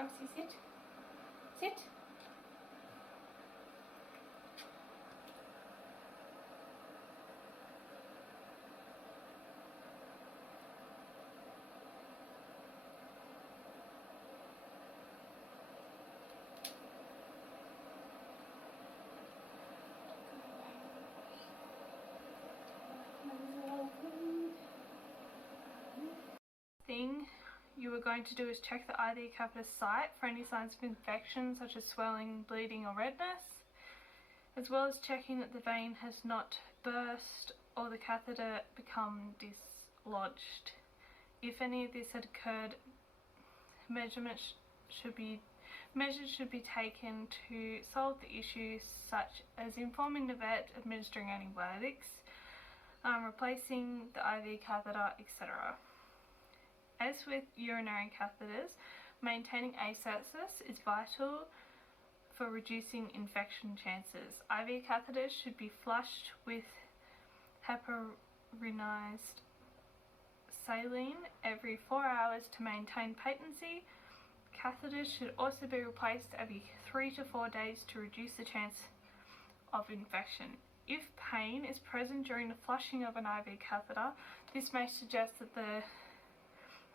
Roxy, sit. Sit. Thing you are going to do is check the IV catheter site for any signs of infection such as swelling, bleeding or redness, as well as checking that the vein has not burst or the catheter become dislodged. If any of this had occurred, measures should be taken to solve the issue, such as informing the vet, administering antibiotics, replacing the IV catheter, etc. As with urinary catheters, maintaining asepsis is vital for reducing infection chances. IV catheters should be flushed with heparinized saline every 4 hours to maintain patency. Catheters should also be replaced every 3 to 4 days to reduce the chance of infection. If pain is present during the flushing of an IV catheter, this may suggest that the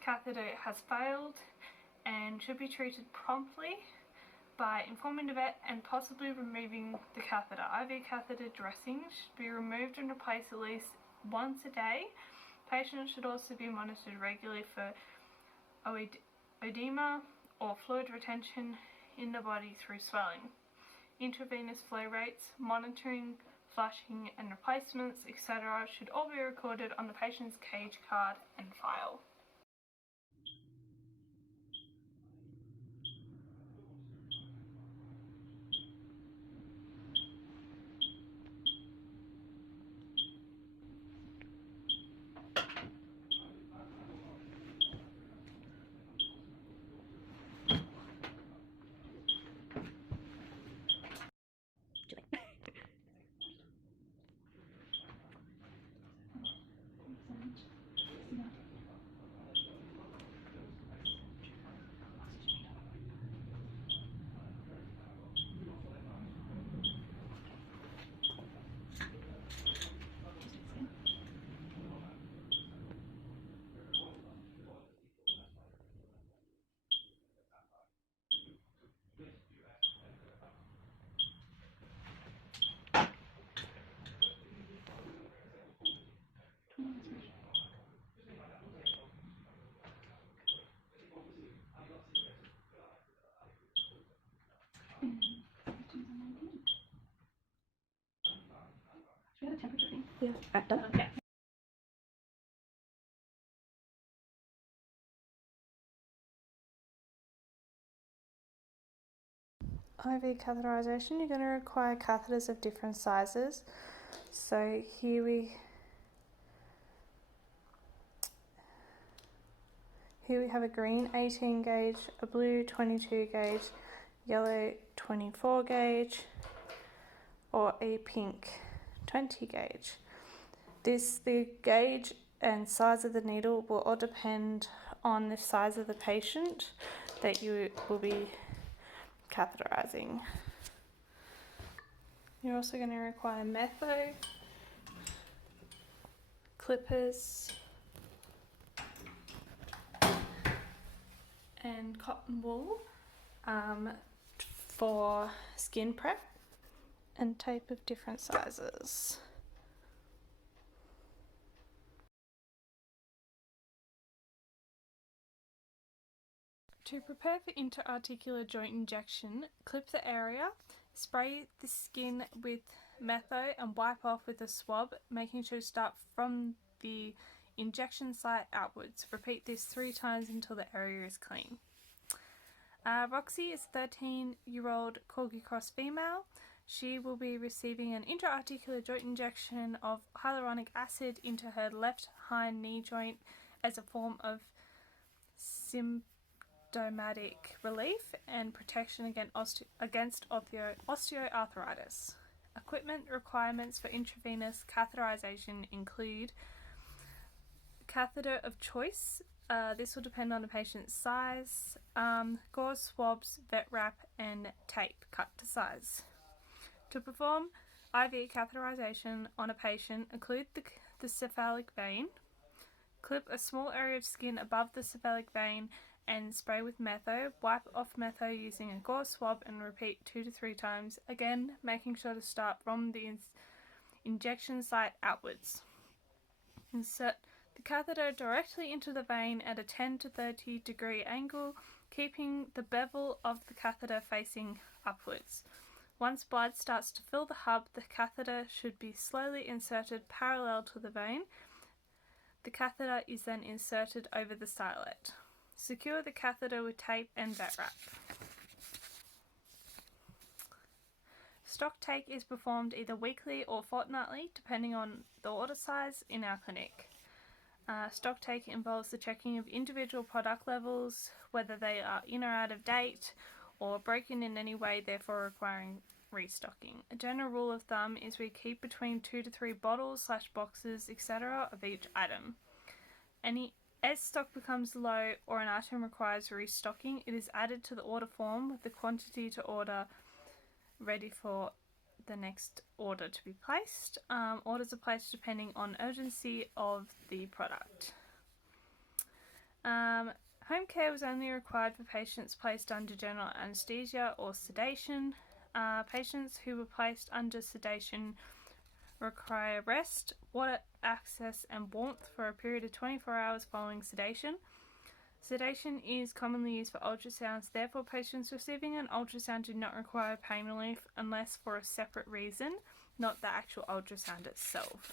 catheter has failed and should be treated promptly by informing the vet and possibly removing the catheter. IV catheter dressings should be removed and replaced at least once a day. Patients should also be monitored regularly for edema or fluid retention in the body through swelling. Intravenous flow rates, monitoring, flushing and replacements, etc. should all be recorded on the patient's cage card and file. Yeah. Alright, done. Okay. IV catheterization, you're going to require catheters of different sizes. So here we have a green 18 gauge, a blue 22 gauge, yellow 24 gauge, or a pink 20 gauge. The gauge and size of the needle will all depend on the size of the patient that you will be catheterizing. You're also going to require metho, clippers, and cotton wool for skin prep, and tape of different sizes. To prepare for interarticular joint injection, clip the area, spray the skin with metho and wipe off with a swab, making sure to start from the injection site outwards. Repeat this 3 times until the area is clean. Roxy is a 13-year-old Corgi Cross female. She will be receiving an intra-articular joint injection of hyaluronic acid into her left hind knee joint as a form of symptomatic relief and protection against osteoarthritis. Equipment requirements for intravenous catheterization include catheter of choice, This will depend on the patient's size. Gauze, swabs, vet wrap, and tape cut to size. To perform IV catheterization on a patient, occlude the cephalic vein, clip a small area of skin above the cephalic vein and spray with metho. Wipe off metho using a gauze swab and repeat 2 to 3 times, again making sure to start from the injection site outwards. Insert the catheter directly into the vein at a 10 to 30 degree angle, keeping the bevel of the catheter facing upwards. Once blood starts to fill the hub, the catheter should be slowly inserted parallel to the vein. The catheter is then inserted over the stylet. Secure the catheter with tape and vet wrap. Stock take is performed either weekly or fortnightly, depending on the order size in our clinic. Stock take involves the checking of individual product levels, whether they are in or out of date, or broken in any way, therefore requiring restocking. A general rule of thumb is we keep between 2 to 3 bottles / boxes, etc. of each item. As stock becomes low or an item requires restocking, it is added to the order form with the quantity to order ready for the next order to be placed. Orders are placed depending on urgency of the product. Home care was only required for patients placed under general anaesthesia or sedation. Patients who were placed under sedation require rest, water access and warmth for a period of 24 hours following sedation. Sedation is commonly used for ultrasounds, therefore patients receiving an ultrasound do not require pain relief unless for a separate reason, not the actual ultrasound itself.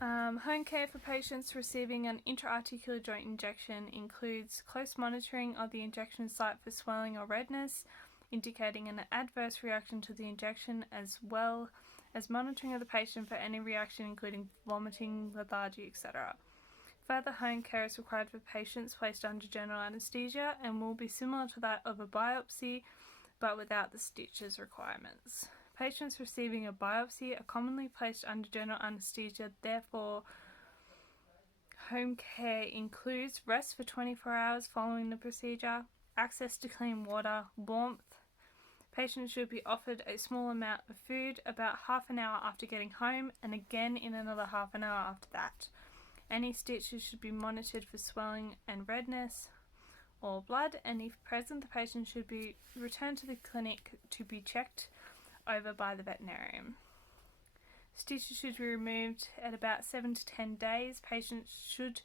Home care for patients receiving an intra-articular joint injection includes close monitoring of the injection site for swelling or redness, indicating an adverse reaction to the injection, as well as monitoring of the patient for any reaction including vomiting, lethargy, etc. Further home care is required for patients placed under general anaesthesia and will be similar to that of a biopsy, but without the stitches requirements. Patients receiving a biopsy are commonly placed under general anaesthesia, therefore home care includes rest for 24 hours following the procedure, access to clean water, warmth. Patients should be offered a small amount of food about half an hour after getting home and again in another half an hour after that. Any stitches should be monitored for swelling and redness or blood, and if present, the patient should be returned to the clinic to be checked over by the veterinarian. Stitches should be removed at about 7 to 10 days. Patients should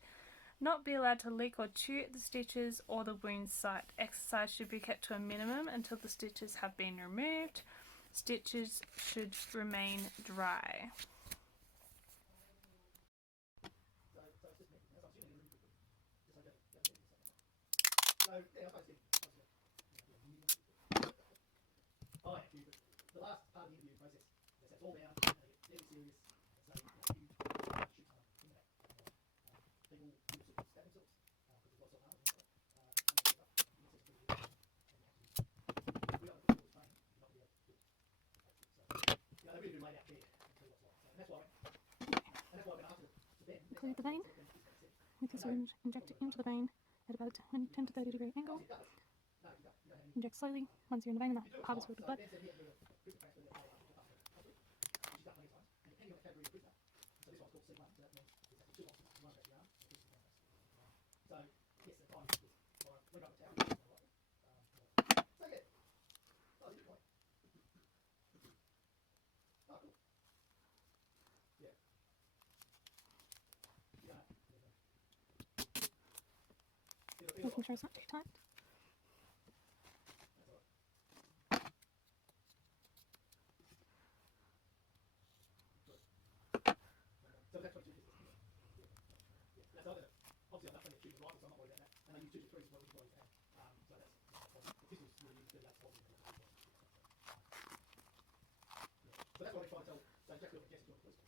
not be allowed to lick or chew at the stitches or the wound site. Exercise should be kept to a minimum until the stitches have been removed. Stitches should remain dry. The last part of the interview process, they set all down, they get very serious, so you shoot time in that. People sort of stab themselves, because there's lots of harm, we don't put all this training, you're not going to be able to do it. So, they've really been laid out there and tell you what's like. So, and that's why when I asked it to them, Include the vein with the syringe, inject it into the vein at about 10 to 30 degree angle. Inject slowly once you're in the vein and the hub is filled with blood. Making sure it's not too tight. So that's what you do. That's other. Obviously, I'm not trying to choose the rifle, so I'm not worried about that. And I use 2 to 3 as well as you always have. So that's the pistols really use 38 spots. So that's what I try to tell. So exactly what Jesse doing.